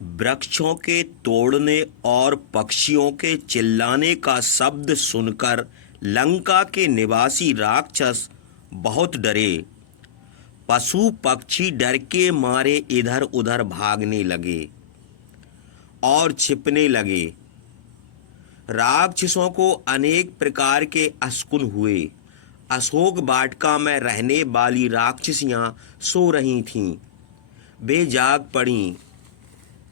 वृक्षों के तोड़ने और पक्षियों के चिल्लाने का शब्द सुनकर लंका के निवासी राक्षस बहुत डरे। पशु पक्षी डर के मारे इधर उधर भागने लगे और छिपने लगे। राक्षसों को अनेक प्रकार के अशकुन हुए। अशोक वाटिका में रहने वाली राक्षसियां सो रही थीं। वे जाग पड़ीं।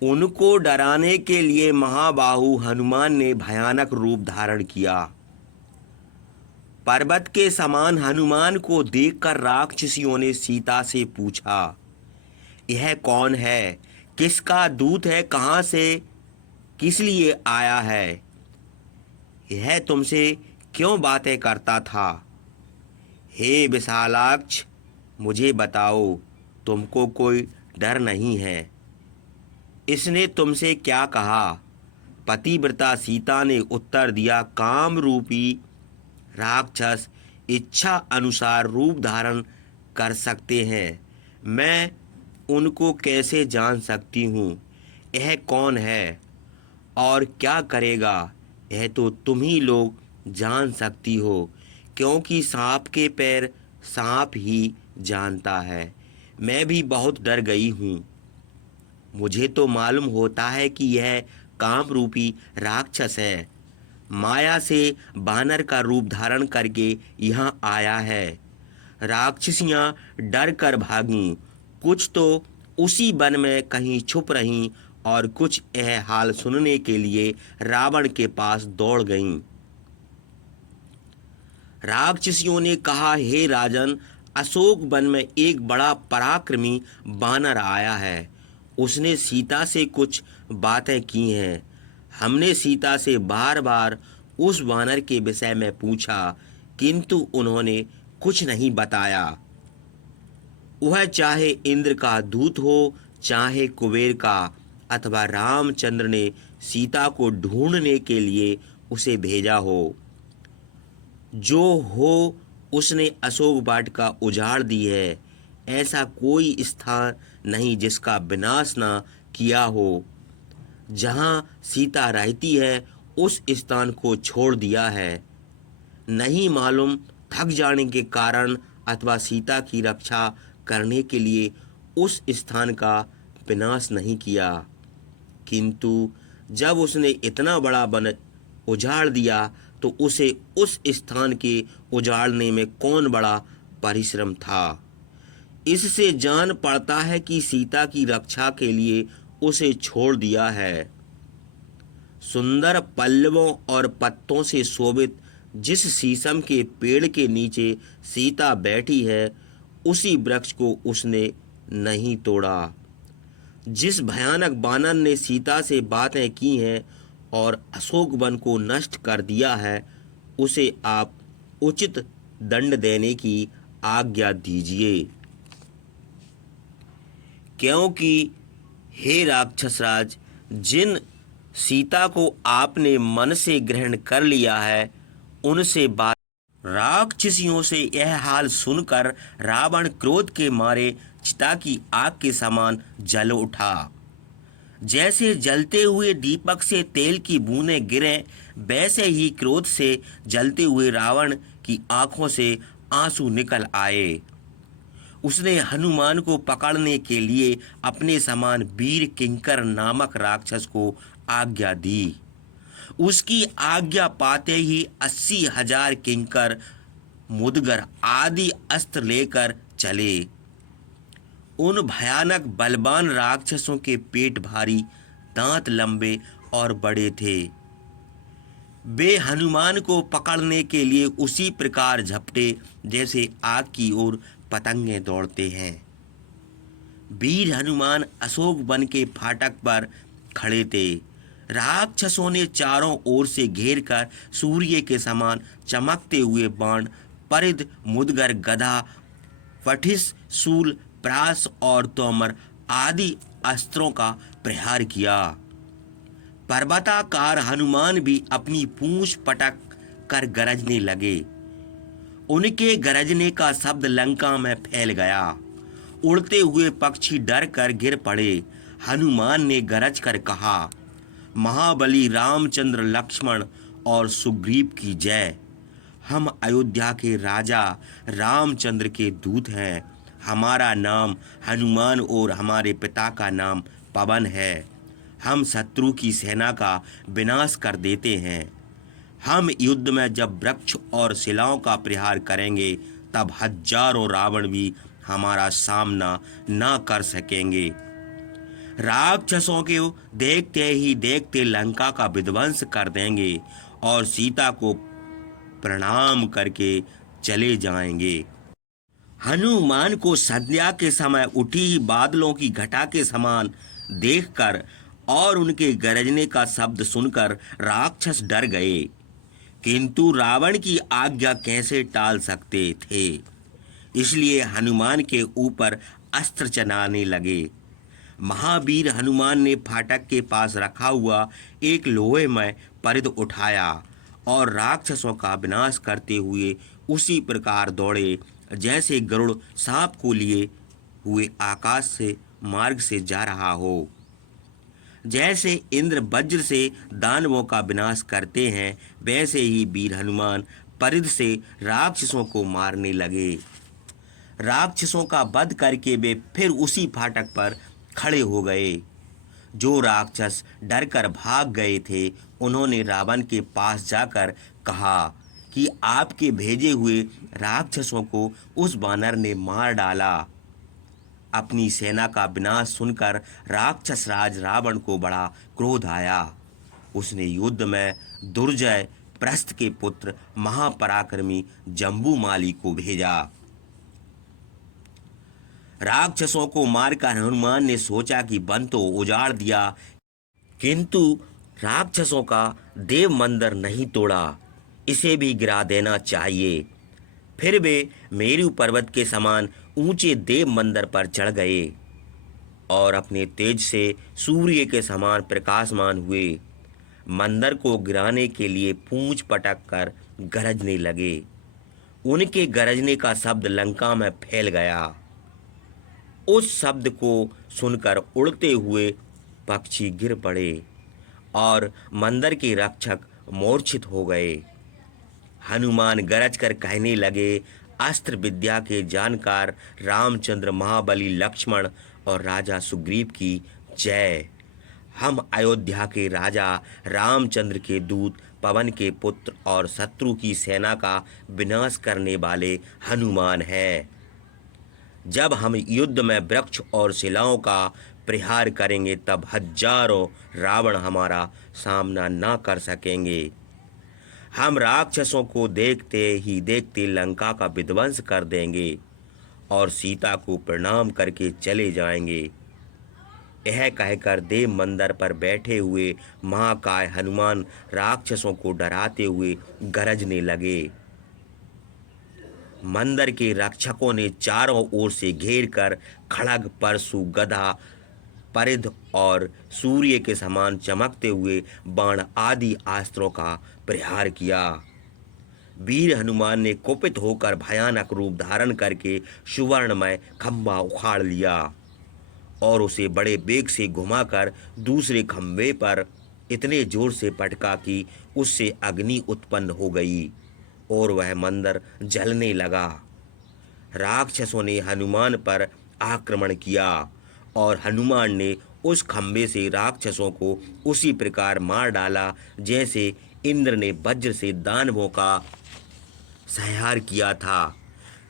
उनको डराने के लिए महाबाहु हनुमान ने भयानक रूप धारण किया। पर्वत के समान हनुमान को देखकर राक्षसियों ने सीता से पूछा, यह कौन है? किसका दूत है? कहाँ से किस लिए आया है? यह तुमसे क्यों बातें करता था? हे विशालाक्ष, मुझे बताओ, तुमको कोई डर नहीं है? इसने तुमसे क्या कहा? पतिव्रता सीता ने उत्तर दिया, काम रूपी राक्षस इच्छा अनुसार रूप धारण कर सकते हैं। मैं उनको कैसे जान सकती हूँ? यह कौन है और क्या करेगा, यह तो तुम ही लोग जान सकती हो, क्योंकि सांप के पैर सांप ही जानता है। मैं भी बहुत डर गई हूँ। मुझे तो मालूम होता है कि यह काम रूपी राक्षस है। माया से बानर का रूप धारण करके यहाँ आया है। राक्षसियाँ डर कर भागीं। कुछ तो उसी वन में कहीं छुप रहीं और कुछ यह हाल सुनने के लिए रावण के पास दौड़ गईं। राक्षसियों ने कहा, हे राजन, अशोक वन में एक बड़ा पराक्रमी बानर आया है। उसने सीता से कुछ बातें की हैं। हमने सीता से बार बार उस वानर के विषय में पूछा, किंतु उन्होंने कुछ नहीं बताया। वह चाहे इंद्र का दूत हो, चाहे कुबेर का, अथवा रामचंद्र ने सीता को ढूंढने के लिए उसे भेजा हो। जो हो उसने अशोक वाटिका उजाड़ दी है। ऐसा कोई स्थान नहीं जिसका विनाश ना किया हो। जहाँ सीता रहती है उस स्थान को छोड़ दिया है। नहीं मालूम थक जाने के कारण अथवा सीता की रक्षा करने के लिए उस स्थान का विनाश नहीं किया। किंतु जब उसने इतना बड़ा वन उजाड़ दिया तो उसे उस स्थान के उजाड़ने में कौन बड़ा परिश्रम था। इससे जान पड़ता है कि सीता की रक्षा के लिए उसे छोड़ दिया है। सुंदर पल्लवों और पत्तों से शोभित जिस शीशम के पेड़ के नीचे सीता बैठी है, उसी वृक्ष को उसने नहीं तोड़ा। जिस भयानक बानर ने सीता से बातें की हैं और अशोक वन को नष्ट कर दिया है, उसे आप उचित दंड देने की आज्ञा दीजिए। क्योंकि हे राक्षसराज, जिन सीता को आपने मन से ग्रहण कर लिया है, उनसे बात। राक्षसियों से यह हाल सुनकर रावण क्रोध के मारे चिता की आग के समान जल उठा। जैसे जलते हुए दीपक से तेल की बूंदें गिरें, वैसे ही क्रोध से जलते हुए रावण की आंखों से आंसू निकल आए। उसने हनुमान को पकड़ने के लिए अपने समान वीर किंकर नामक राक्षस को आज्ञा दी। उसकी आज्ञा पाते ही 80,000 किंकर मुदगर आदि अस्त्र लेकर चले। उन भयानक बलवान राक्षसों के पेट भारी, दांत लंबे और बड़े थे। वे हनुमान को पकड़ने के लिए उसी प्रकार झपटे जैसे आग की ओर पतंगे दौड़ते हैं। वीर हनुमान अशोक वन के फाटक पर खड़े थे। राक्षसों ने चारों ओर से घेर कर सूर्य के समान चमकते हुए बाण, परिध, मुदगर, गदा, फटिस, शूल, प्रास और तोमर आदि अस्त्रों का प्रहार किया। पर्वताकार हनुमान भी अपनी पूंछ पटक कर गरजने लगे। उनके गरजने का शब्द लंका में फैल गया। उड़ते हुए पक्षी डर कर गिर पड़े। हनुमान ने गरज कर कहा, महाबली रामचंद्र लक्ष्मण और सुग्रीव की जय। हम अयोध्या के राजा रामचंद्र के दूत हैं। हमारा नाम हनुमान और हमारे पिता का नाम पवन है। हम शत्रु की सेना का विनाश कर देते हैं। हम युद्ध में जब वृक्ष और शिलाओं का प्रहार करेंगे तब हजारों रावण भी हमारा सामना न कर सकेंगे। राक्षसों के देखते ही देखते लंका का विध्वंस कर देंगे और सीता को प्रणाम करके चले जाएंगे। हनुमान को संध्या के समय उठी बादलों की घटा के समान देखकर और उनके गरजने का शब्द सुनकर राक्षस डर गए, किंतु रावण की आज्ञा कैसे टाल सकते थे। इसलिए हनुमान के ऊपर अस्त्र चलाने लगे। महावीर हनुमान ने फाटक के पास रखा हुआ एक लोहे में परिध उठाया और राक्षसों का विनाश करते हुए उसी प्रकार दौड़े जैसे गरुड़ सांप को लिए हुए आकाश से मार्ग से जा रहा हो। जैसे इंद्र वज्र से दानवों का विनाश करते हैं, वैसे ही वीर हनुमान परिध से राक्षसों को मारने लगे। राक्षसों का वध करके वे फिर उसी फाटक पर खड़े हो गए। जो राक्षस डरकर भाग गए थे, उन्होंने रावण के पास जाकर कहा कि आपके भेजे हुए राक्षसों को उस वानर ने मार डाला। अपनी सेना का विनाश सुनकर राक्षस राज रावण को बड़ा क्रोध आया। उसने युद्ध में दुर्जय प्रस्थ के पुत्र महापराक्रमी जम्बूमाली को भेजा। राक्षसों को मारकर हनुमान ने सोचा कि वन तो उजाड़ दिया, किंतु राक्षसों का देव मंदिर नहीं तोड़ा, इसे भी गिरा देना चाहिए। फिर वे मेरु पर्वत के समान ऊंचे देव मंदिर पर चढ़ गए और अपने तेज से सूर्य के समान प्रकाशमान हुए। मंदिर को गिराने के लिए पूंछ पटक कर गरजने लगे। उनके गरजने का शब्द लंका में फैल गया। उस शब्द को सुनकर उड़ते हुए पक्षी गिर पड़े और मंदिर के रक्षक मूर्छित हो गए। हनुमान गरज कर कहने लगे, अस्त्र विद्या के जानकार रामचंद्र, महाबली लक्ष्मण और राजा सुग्रीव की जय। हम अयोध्या के राजा रामचंद्र के दूत, पवन के पुत्र और शत्रु की सेना का विनाश करने वाले हनुमान हैं। जब हम युद्ध में वृक्ष और शिलाओं का प्रहार करेंगे तब हजारों रावण हमारा सामना न कर सकेंगे। हम राक्षसों को देखते ही देखते लंका का विध्वंस कर देंगे और सीता को प्रणाम करके चले जाएंगे। यह कहकर देव मंदिर पर बैठे हुए महाकाय हनुमान राक्षसों को डराते हुए गरजने लगे। मंदिर के रक्षकों ने चारों ओर से घेर कर खड़ग, परशु, गदा, परिध और सूर्य के समान चमकते हुए बाण आदि अस्त्रों का प्रहार किया। वीर हनुमान ने कुपित होकर भयानक रूप धारण करके सुवर्णमय खंभा उखाड़ लिया और उसे बड़े वेग से घुमाकर दूसरे खंभे पर इतने जोर से पटका कि उससे अग्नि उत्पन्न हो गई और वह मंदिर जलने लगा। राक्षसों ने हनुमान पर आक्रमण किया और हनुमान ने उस खंभे से राक्षसों को उसी प्रकार मार डाला जैसे इंद्र ने वज्र से दानवों का संहार किया था।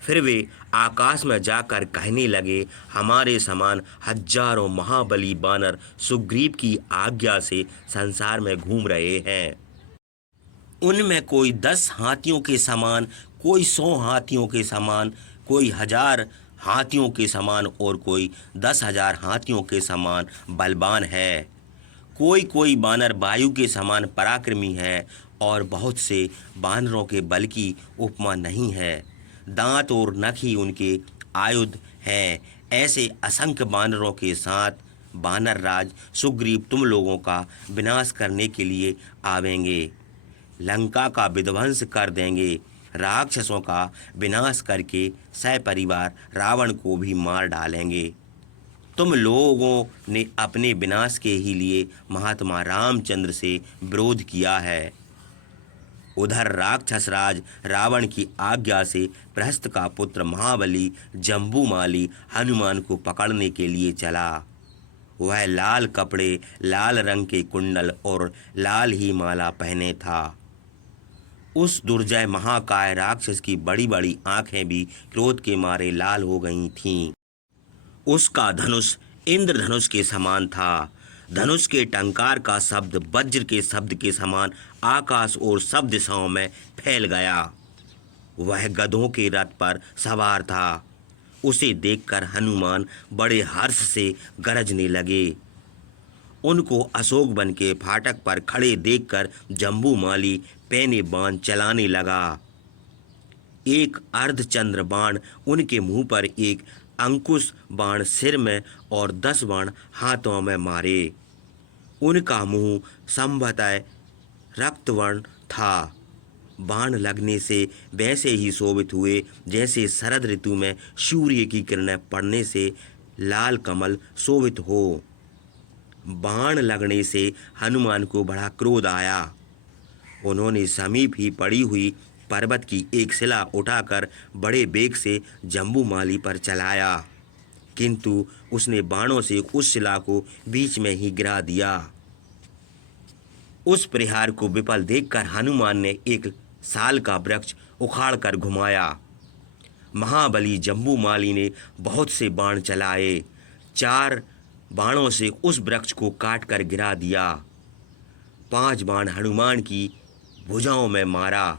फिर वे आकाश में जाकर कहने लगे, हमारे समान हजारों महाबली बानर सुग्रीव की आज्ञा से संसार में घूम रहे हैं। उनमें कोई 10 हाथियों के समान, कोई 100 हाथियों के समान, कोई 1000 हाथियों के समान और कोई 10,000 हाथियों के समान बलवान है। कोई कोई बानर वायु के समान पराक्रमी है और बहुत से बानरों के बल की उपमा नहीं है। दांत और नख ही उनके आयुध हैं। ऐसे असंख्य बानरों के साथ बानर राज सुग्रीव तुम लोगों का विनाश करने के लिए आवेंगे, लंका का विध्वंस कर देंगे, राक्षसों का विनाश करके सपरिवार रावण को भी मार डालेंगे। तुम लोगों ने अपने विनाश के ही लिए महात्मा रामचंद्र से विरोध किया है। उधर राक्षस राज रावण की आज्ञा से प्रहस्त का पुत्र महाबली जम्बूमाली हनुमान को पकड़ने के लिए चला। वह लाल कपड़े, लाल रंग के कुंडल और लाल ही माला पहने था। उस दुर्जय महाकाय राक्षस की बड़ी बड़ी आंखें भी क्रोध के मारे लाल हो गई थीं। उसका धनुष इंद्रधनुष के समान था। धनुष के टंकार का शब्द वज्र के शब्द के समान आकाश और सब दिशाओं में फैल गया। वह गधों के रथ पर सवार था। उसे देखकर हनुमान बड़े हर्ष से गरजने लगे। उनको अशोक वन के फाटक पर खड़े देखकर जम्बूमाली पैने बाण चलाने लगा। एक अर्धचंद्र बाण उनके मुंह पर, एक अंकुश बाण सिर में और 10 बाण हाथों में मारे। उनका मुंह संभवतः रक्तवर्ण था। बाण लगने से वैसे ही शोभित हुए जैसे शरद ऋतु में सूर्य की किरणें पड़ने से लाल कमल शोभित हो। बाण लगने से हनुमान को बड़ा क्रोध आया। उन्होंने समीप ही पड़ी हुई पर्वत की एक शिला उठाकर बड़े वेग से जम्बूमाली पर चलाया, किंतु उसने बाणों से उस शिला को बीच में ही गिरा दिया। उस प्रहार को विफल देखकर हनुमान ने एक साल का वृक्ष उखाड़कर घुमाया। महाबली जम्बूमाली ने बहुत से बाण चलाए। 4 बाणों से उस वृक्ष को काटकर गिरा दिया। 5 बाण हनुमान की भुजाओं में मारा,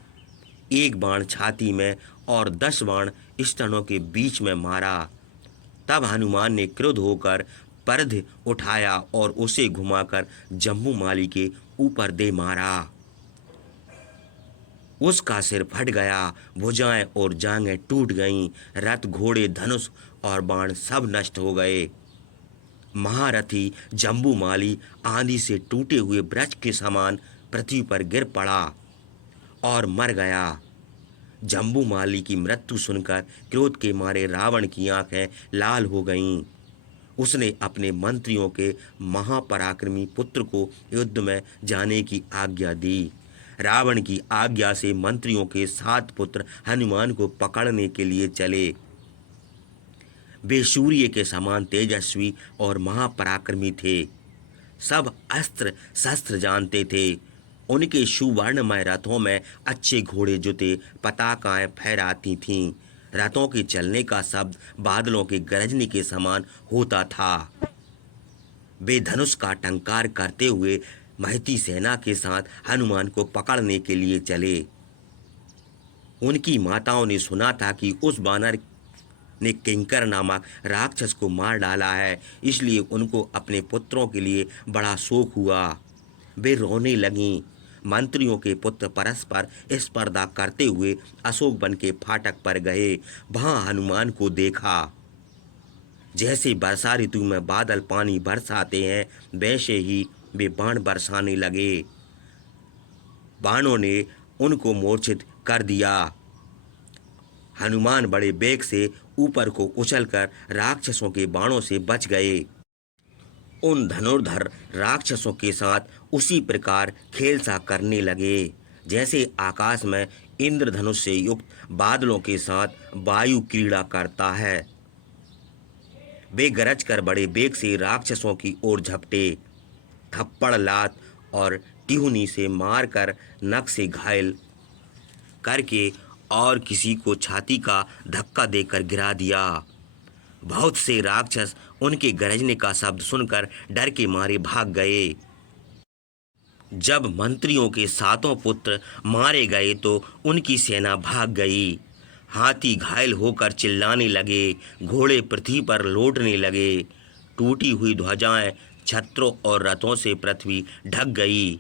1 बाण छाती में और 10 बाण स्तनों के बीच में मारा। तब हनुमान ने क्रुद्ध होकर परिधि उठाया और उसे घुमाकर जम्बूमाली के ऊपर दे मारा। उसका सिर फट गया, भुजाएं और जांघें टूट गईं, रथ, घोड़े, धनुष और बाण सब नष्ट हो गए। महारथी जम्बूमाली आंधी से टूटे हुए वृक्ष के समान पृथ्वी पर गिर पड़ा और मर गया। जम्बूमाली की मृत्यु सुनकर क्रोध के मारे रावण की आंखें लाल हो गईं। उसने अपने मंत्रियों के महापराक्रमी पुत्र को युद्ध में जाने की आज्ञा दी। रावण की आज्ञा से मंत्रियों के 7 पुत्र हनुमान को पकड़ने के लिए चले। वे सूर्य के समान तेजस्वी और महापराक्रमी थे। सब अस्त्र शस्त्र जानते थे। उनके सुवर्णमय रथों में अच्छे घोड़े जुते पताकाएं फहराती थीं। रथों के चलने का शब्द बादलों के गरजने के समान होता था। वे धनुष का टंकार करते हुए महती सेना के साथ हनुमान को पकड़ने के लिए चले। उनकी माताओं ने सुना था कि उस बानर ने किंकर नामक राक्षस को मार डाला है, इसलिए उनको अपने पुत्रों के लिए बड़ा शोक हुआ। वे रोने लगीं। मंत्रियों के पुत्र परस्पर स्पर्धा करते हुए अशोक वन के फाटक पर गए। वहां हनुमान को देखा। जैसे वर्षा ऋतु में बादल पानी बरसाते हैं, वैसे ही वे बाण बरसाने लगे। बाणों ने उनको मूर्छित कर दिया। हनुमान बड़े वेग से ऊपर को उछलकर राक्षसों के बाणों से बच गए। उन धनुर्धर राक्षसों के साथ उसी प्रकार खेल सा करने लगे जैसे आकाश में इंद्रधनुष से युक्त बादलों के साथ वायु क्रीड़ा करता है। वे गरज कर बड़े वेग से राक्षसों की ओर झपटे। थप्पड़, लात और टिहुनी से मारकर नख से घायल करके और किसी को छाती का धक्का देकर गिरा दिया। बहुत से राक्षस उनके गरजने का शब्द सुनकर डर के मारे भाग गए। जब मंत्रियों के 7 पुत्र मारे गए तो उनकी सेना भाग गई। हाथी घायल होकर चिल्लाने लगे, घोड़े पृथ्वी पर लौटने लगे। टूटी हुई ध्वजाएं, छत्रों और रथों से पृथ्वी ढक गई।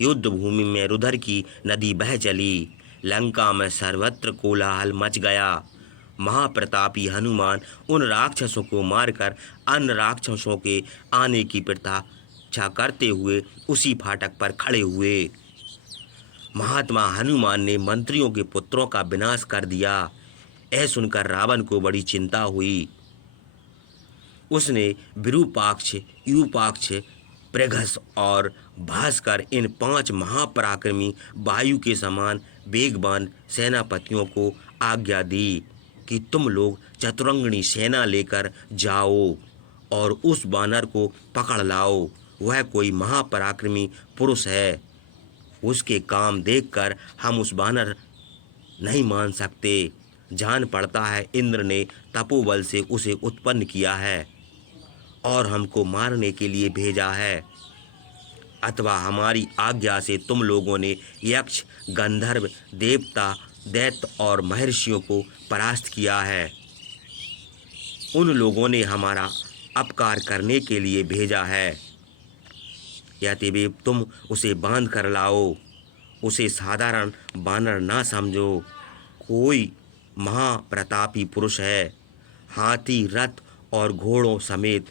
युद्ध भूमि में रुधिर की नदी बह चली। लंका में सर्वत्र कोलाहल मच गया। महाप्रतापी हनुमान उन राक्षसों को मारकर अन्य राक्षसों के आने की प्रतीक्षा करते हुए उसी फाटक पर खड़े हुए। महात्मा हनुमान ने मंत्रियों के पुत्रों का विनाश कर दिया। यह सुनकर रावण को बड़ी चिंता हुई। उसने विरूपाक्ष, यूपाक्ष, प्रघस और भास्कर इन 5 महापराक्रमी वायु के समान वेगवान सेनापतियों को आज्ञा दी कि तुम लोग चतुरंगनी सेना लेकर जाओ और उस बानर को पकड़ लाओ। वह कोई महापराक्रमी पुरुष है। उसके काम देखकर हम उस बानर नहीं मान सकते। जान पड़ता है इंद्र ने तपोबल से उसे उत्पन्न किया है और हमको मारने के लिए भेजा है, अथवा हमारी आज्ञा से तुम लोगों ने यक्ष, गंधर्व, देवता, दैत्य और महर्षियों को परास्त किया है। उन लोगों ने हमारा अपकार करने के लिए भेजा है। यद्यपि तुम उसे बांध कर लाओ। उसे साधारण बानर ना समझो, कोई महाप्रतापी पुरुष है। हाथी, रथ और घोड़ों समेत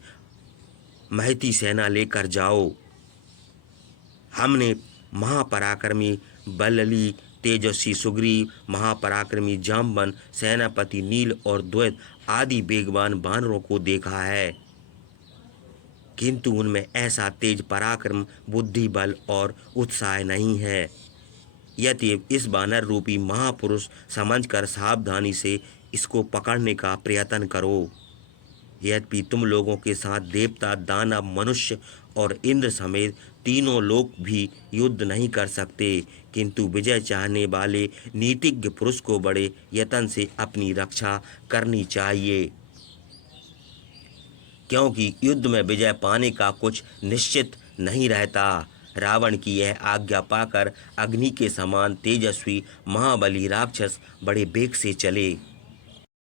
महती सेना लेकर जाओ। हमने महापराक्रमी बल्ली, तेजस्वी सुग्रीव, महापराक्रमी जाम्बन, सेनापति नील और द्वैत आदि वेगवान बानरों को देखा है, किंतु उनमें ऐसा तेज पराक्रम, बुद्धि, बल और उत्साह नहीं है। यदि इस बानर रूपी महापुरुष समझकर सावधानी से इसको पकड़ने का प्रयत्न करो। यद्यपि तुम लोगों के साथ देवता, दानव, मनुष्य और इंद्र समेत तीनों लोग भी युद्ध नहीं कर सकते, किंतु विजय चाहने वाले नीतिज्ञ पुरुष को बड़े यत्न से अपनी रक्षा करनी चाहिए, क्योंकि युद्ध में विजय पाने का कुछ निश्चित नहीं रहता। रावण की यह आज्ञा पाकर अग्नि के समान तेजस्वी महाबली राक्षस बड़े वेग से चले।